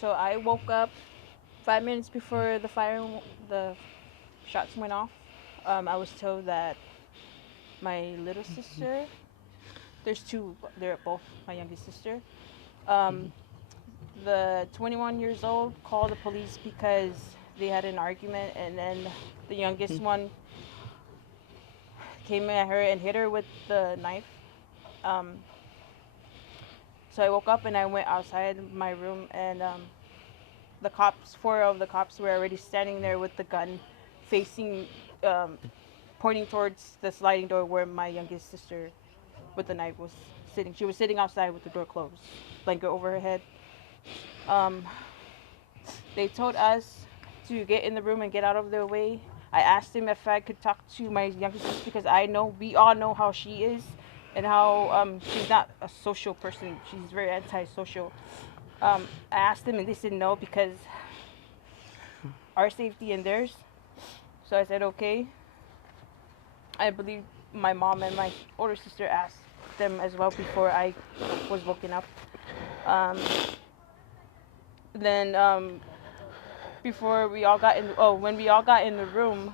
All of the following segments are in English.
So I woke up 5 minutes before the shots went off. I was told that my little sister, there's two, they're both my youngest sister. Um, the 21 years old called the police because they had an argument, and then the youngest one came at her and hit her with the knife. Um, so I woke up and I went outside my room, and the cops, four of the cops, were already standing there with the gun, facing, um, pointing towards the sliding door where my youngest sister with the knife was sitting. She was sitting outside with the door closed, blanket over her head. Um, they told us to get in the room and get out of their way. I asked him if I could talk to my youngest sister because I know we all know how she is and how she's not a social person. She's very antisocial. I asked them and they said no because our safety and theirs. So I said okay. I believe my mom and my older sister asked them as well before I was woken up. Um, then before we all got in, when we all got in the room,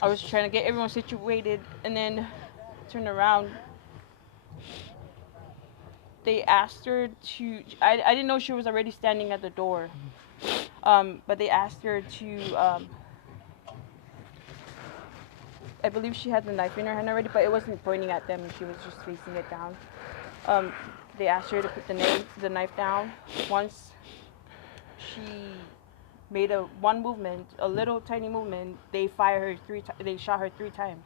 I was trying to get everyone situated, and then turned around. They asked her to. I didn't know she was already standing at the door. But they asked her to. I believe she had the knife in her hand already, but it wasn't pointing at them. She was just facing it down. Um, they asked her to put the knife down. Once she made one movement, a little tiny movement, they fired her they shot her 3 times.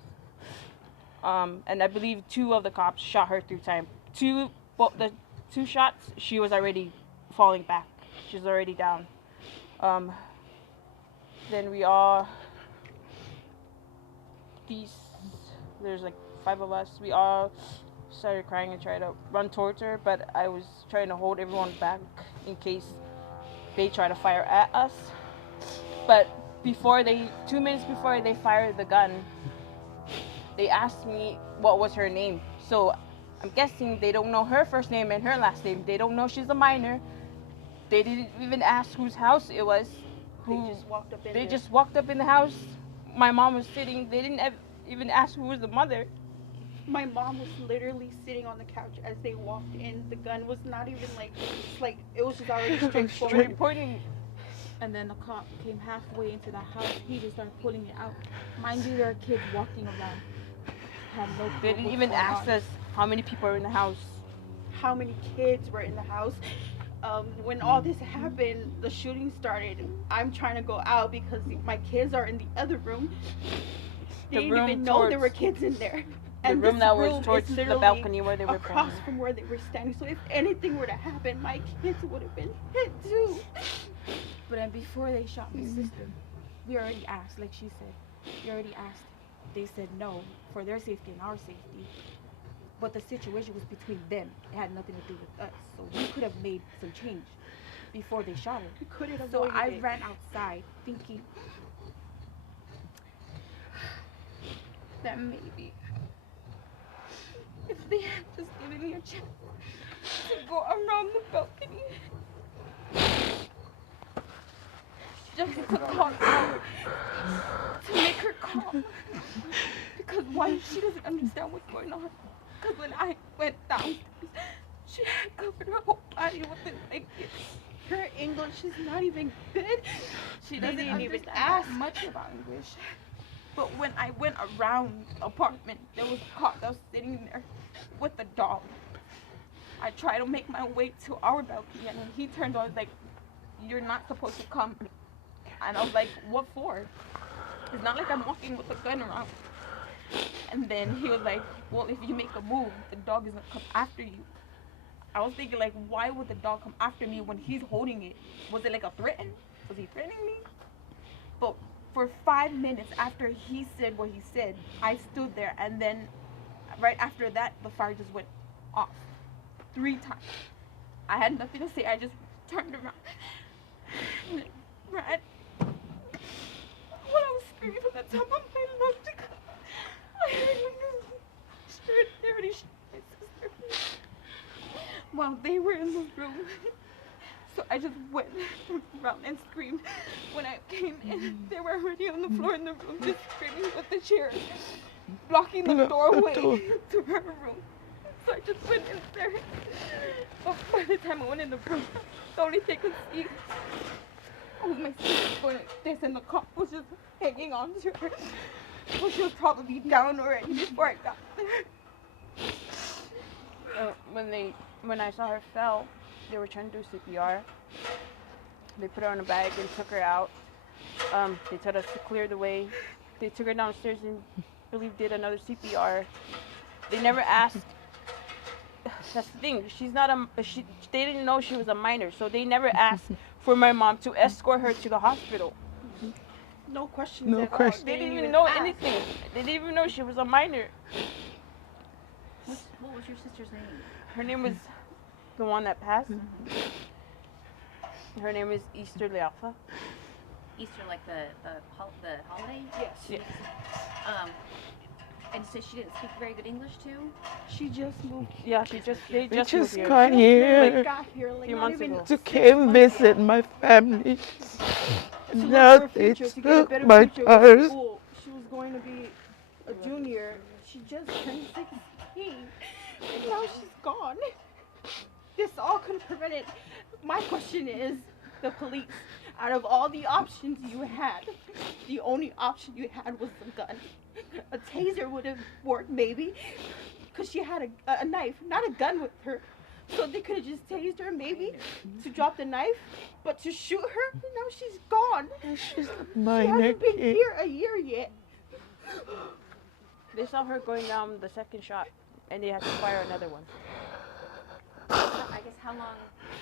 And I believe two of the cops shot her 3 times. The 2 shots, she was already falling back. She was already down. Um, then we all these there's like 5 of us. We all started crying and tried to run towards her, but I was trying to hold everyone back in case they try to fire at us. But 2 minutes before they fired the gun, they asked me what was her name. So I'm guessing they don't know her first name and her last name. They don't know she's a minor. They didn't even ask whose house it was. They just walked up in the house. My mom was sitting. They didn't even ask who was the mother. My mom was literally sitting on the couch as they walked in. The gun was not even like it was just already straight forward. Pointing. And then the cop came halfway into the house. He just started pulling it out. Mind you, there are kids walking around. Had no clue They didn't what's even going ask on. us how many people are in the house. How many kids were in the house? When all this happened, the shooting started. I'm trying to go out because my kids are in the other room. They didn't even know there were kids in there. And the room that was towards the balcony where they were across from where they were standing. So if anything were to happen, my kids would have been hit too. But then before they shot my sister, we already asked, like she said, we already asked. They said no for their safety and our safety. But the situation was between them. It had nothing to do with us. So we could have made some change before they shot her. We couldn't have. So I ran outside thinking that maybe if they had just given me a chance to go around the balcony, just to talk out, to make her calm. Because one, she doesn't understand what's going on. Because when I went downstairs, she had covered her whole body with the blanket. Her English is not even good. She doesn't didn't even understand ask. much about English. But when I went around the apartment, there was a cop that was sitting there with a dog. I tried to make my way to our balcony, and when he turned, I was like, "You're not supposed to come." And I was like, "What for? It's not like I'm walking with a gun around." And then he was like, "Well, if you make a move, the dog is gonna come after you." I was thinking, like, why would the dog come after me when he's holding it? Was it like a threat? Was he threatening me? But for 5 minutes after he said what he said, I stood there, and then right after that, the fire just went off 3 times. I had nothing to say. I just turned around and ran. When I was screaming from the top of my lungs, I heard they already shot my sister. While they were in the room, So I just went around and screamed. When I came in, they were already on the floor in the room, just screaming with the chairs, blocking the doorway to her room. So I just went in there. But by the time I went in the room, the only thing I could see was my sister going like this, and the cop was just hanging on to her. Well, she was probably down already before I got there. When I saw her fell, they were trying to do CPR. They put her on a bag and took her out. They told us to clear the way. They took her downstairs and I believe did another CPR. They never asked. That's the thing. She's not they didn't know she was a minor, so they never asked for my mom to escort her to the hospital. No questions No at all. questions. They didn't even know anything. They didn't even know she was a minor. What was your sister's name? Her name was the one that passed. Her name is Easter Leafa. Easter, like the holiday? Yes. Yeah. And so she didn't speak very good English too? She just moved. Yeah, they just moved here. got here Got here like few not months even ago. to came visit my family. to look Now for a they future, to get a took better my future with cars. school. She was going to be a junior. She just turned 16. And now she's gone. This all could have prevented. My question is, the police, out of all the options you had, the only option you had was the gun. A taser would have worked maybe, because she had a knife, not a gun with her. So they could have just tased her maybe to drop the knife, but to shoot her, now she's gone. She's a She minor hasn't been kid. here a year yet. They saw her going down the second shot, and they had to fire another one. So I guess how long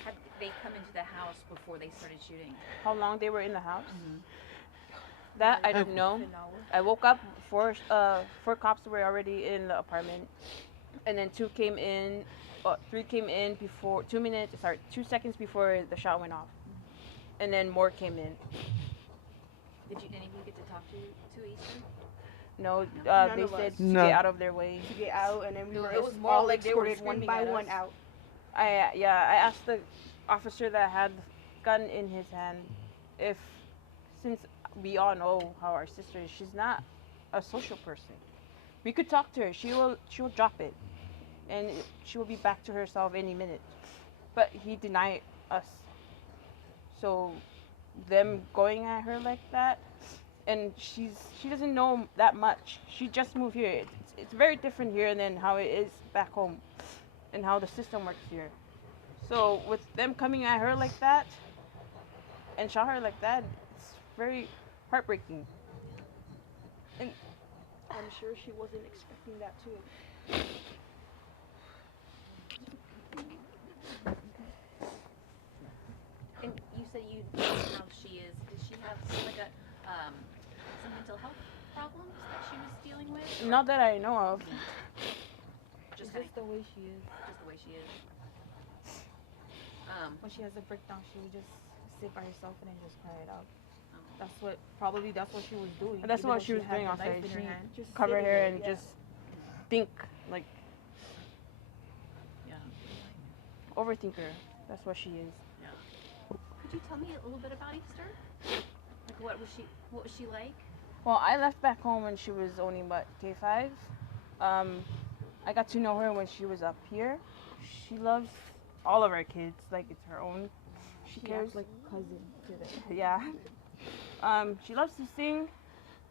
had they come into the house before they started shooting? How long they were in the house? That I don't know. I woke up, four cops were already in the apartment, and then three came in before 2 seconds before the shot went off, and then more came in. Did any of you get to talk to Easter? No, None they of said us. to No. get out of their way. To get out, and then we were It was more all like they were escorted one screaming by at one us. out. I asked the officer that had the gun in his hand if, since we all know how our sister is, she's not a social person. We could talk to her. She will drop it, and she will be back to herself any minute. But he denied us. So, them going at her like that, and she doesn't know that much. She just moved here. It's very different here than how it is back home, and how the system works here. So with them coming at her like that, and shot her like that, it's very heartbreaking. And I'm sure she wasn't expecting that too. And you said you know how she is. Did she have some mental health problems that she was dealing with? not that I know of. Just the way she is. just the way she is. When she has a breakdown, she would just sit by herself and then just cry it out. Oh. That's what she was doing. That's even what though she was had doing the outside. knife in her She hand. Just cover sitting her there, and yeah. just think, like, Yeah. overthinker. That's what she is. Could you tell me a little bit about Easter? Like what was she like? Well, I left back home when she was only K5. I got to know her when she was up here. She loves all of our kids like it's her own. She cares. Like cousin to them. Yeah. She loves to sing.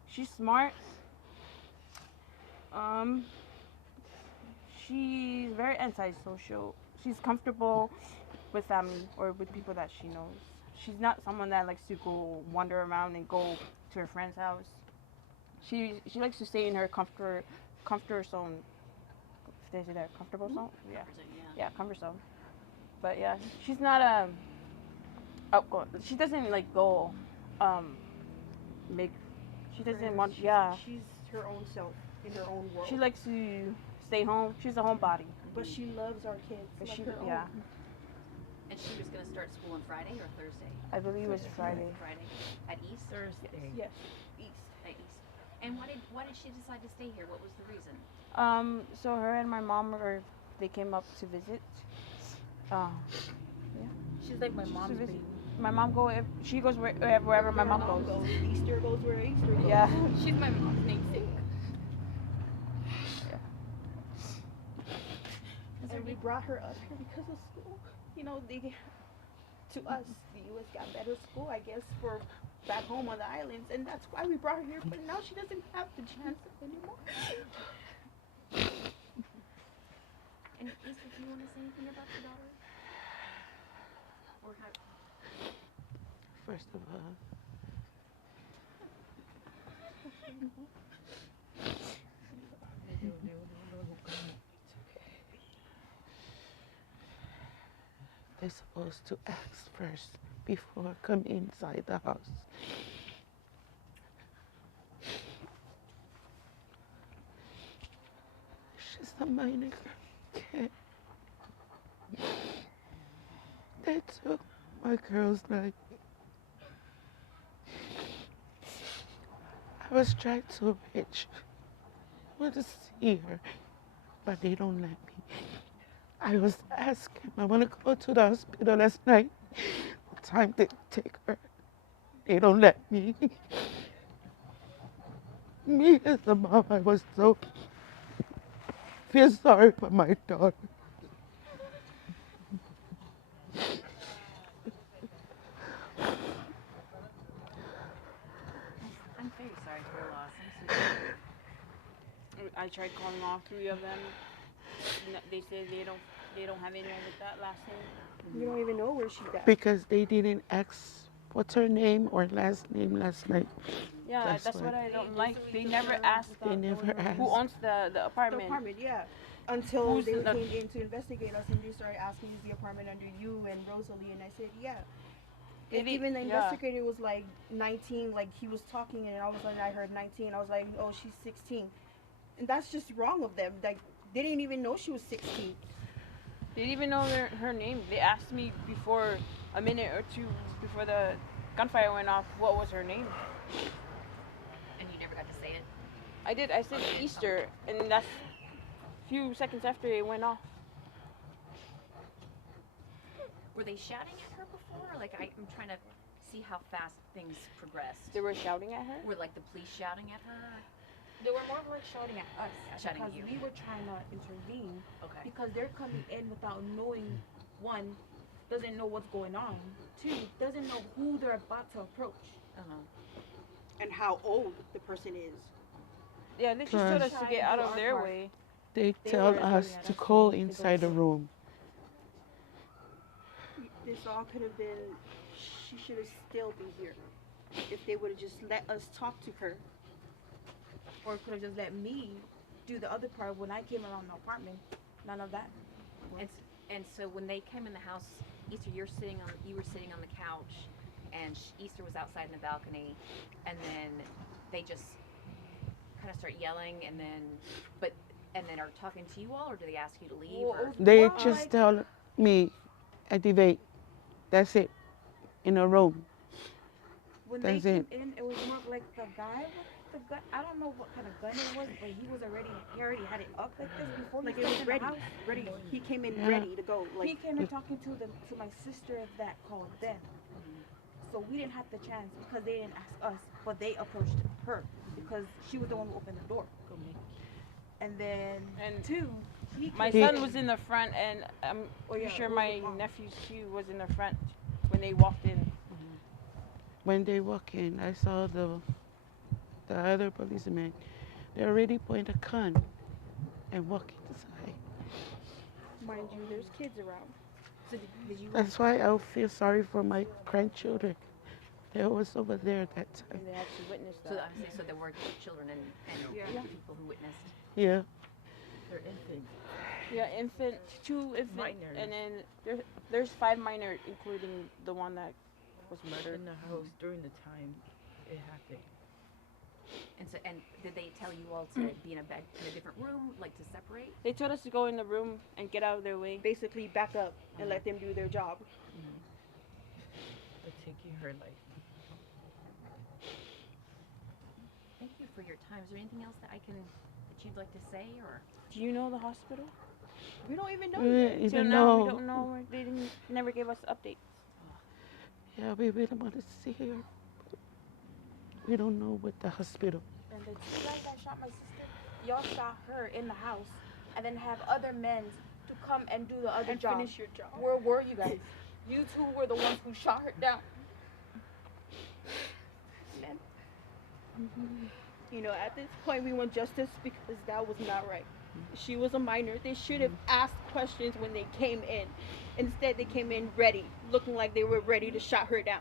She's smart. She's very antisocial. She's comfortable with family or with people that she knows. She's not someone that likes to go wander around and go to her friend's house. She likes to stay in her comfort zone. If they say that, comfortable zone? Yeah. Yeah, comfort zone. But yeah, she's not outgoing. She doesn't like go she doesn't want She's her own self in her own world. she likes to stay home. She's a homebody. but she loves our kids. But Like she her own. yeah. And she was gonna start school on Friday or Thursday? I believe it was Friday. Friday. At East? Thursday. Yes. East. At East. And why did she decide to stay here? What was the reason? So her and my mom they came up to visit. She's like my mom's She's- baby. My mom she goes wherever my mom goes. Easter goes where Easter goes. Yeah. She's my mom's namesake. And we brought her up here because of school. You know, to us, the U.S. got better school, I guess, for back home on the islands, and that's why we brought her here. But now she doesn't have the chance anymore. And Easter, do you want to say anything about your daughter? Or how? First of all, they're supposed to ask first before come inside the house. She's a minor kid. They took my girl's life. I was trying to reach. I want to see her, but they don't let me. I was asking, I want to go to the hospital last night. What time they take her? They don't let me. Me as a mom, I was so feel sorry for my daughter. I'm very sorry for your loss. I'm so sorry. I tried calling all three of them. They said they don't have anyone with that last name. You don't even know where she's at. Because they didn't ask what's her name or last name last night. Yeah, that's what I don't like. They never asked They never asked. who owns the The apartment. apartment, yeah. Until Who's they the- came in to investigate us and they started asking, is the apartment under you and Rosalie? And I said, yeah. And even the investigator was like 19, like he was talking and all of a sudden I heard 19. I was like, oh, she's 16. And that's just wrong of them. Like, they didn't even know she was 16. They didn't even know her name. They asked me before a minute or two before the gunfire went off what was her name. And you never got to say it? I did. I said Easter, and that's a few seconds after it went off. Were they shouting at her before? Like, I'm trying to see how fast things progressed. They were shouting at her. Were, like, the police shouting at her? They were more like shouting at us Shouting at because you. we were trying to intervene Okay. because they're coming in without knowing, one, doesn't know what's going on, two, doesn't know who they're about to approach. Uh-huh. And how old the person is. Yeah, they just told us to Trying get to out do of our their part. way. They They tell were us yelling at to us go to go inside the to- room. This all could have been, she should have still been here. If they would have just let us talk to her. Or could have just let me do the other part when I came around the apartment. None of that. And so when they came in the house, Easter, you were sitting on the couch, and Easter was outside in the balcony, and then they just kind of start yelling, and then are talking to you all, or do they ask you to leave? Well, Or? They Well, just like- tell me, activate. That's it. In a room. When That's they it. came in, it was more of like the guy with the gun. I don't know what kind of gun it was, but he already had it up like this before Like he it stepped was in the ready. house. Ready. He came in Yeah. ready to go. He Like, came in talking to my sister that called them. So we didn't have the chance because they didn't ask us, but they approached her because she was the one who opened the door. And then And two, My He- son was in the front, and I'm pretty sure it was my the mom. nephew too was in the front when they walked in. When they walk in, I saw the other policeman. They already point a gun and walk inside. mind you, there's kids around. So did you? That's why I feel sorry for my grandchildren. They was over there at that time. And they actually witnessed So that. obviously, so there were children and Yeah. people who witnessed. Yeah. They're infants. Yeah, two infant, Minors. and then there's 5 minor, including the one that was murdered. In the house during the time it happened. And did they tell you all to be in a different room, like to separate? They told us to go in the room and get out of their way. Basically, back up and let them do their job. But taking her life. Thank you for your time. Is there anything else that you'd like to say, or? Do you know the hospital? We don't even know We yet. didn't Till even now, we know. don't know. They never gave us updates. Yeah, we really want to see her. We don't know what the hospital. And the two guys that shot my sister, y'all shot her in the house, and then have other men to come and do the other And job. finish your job. Where were you guys? You two were the ones who shot her down. You know, at this point, we want justice because that was not right. She was a minor. They should have asked questions when they came in. Instead, they came in ready, looking like they were ready to shut her down.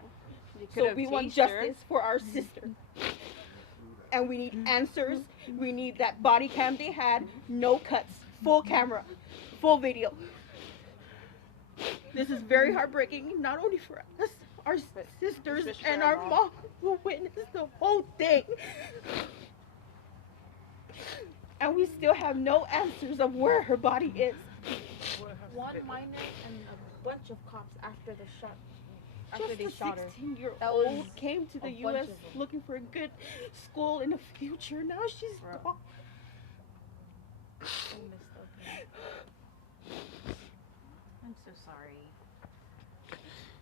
So we want justice for our sister. And we need answers. We need that body cam they had, no cuts, full camera, full video. This is very heartbreaking, not only for us, our sisters, especially and for our our mom. mom who witnessed the whole thing. And we still have no answers of where her body is. One minor and a bunch of cops after the shot. After Just they a shot her. 16-year-old came to the a bunch U.S. of them. looking for a good school in the future. Now she's Bro. gone. So messed up. I'm so sorry.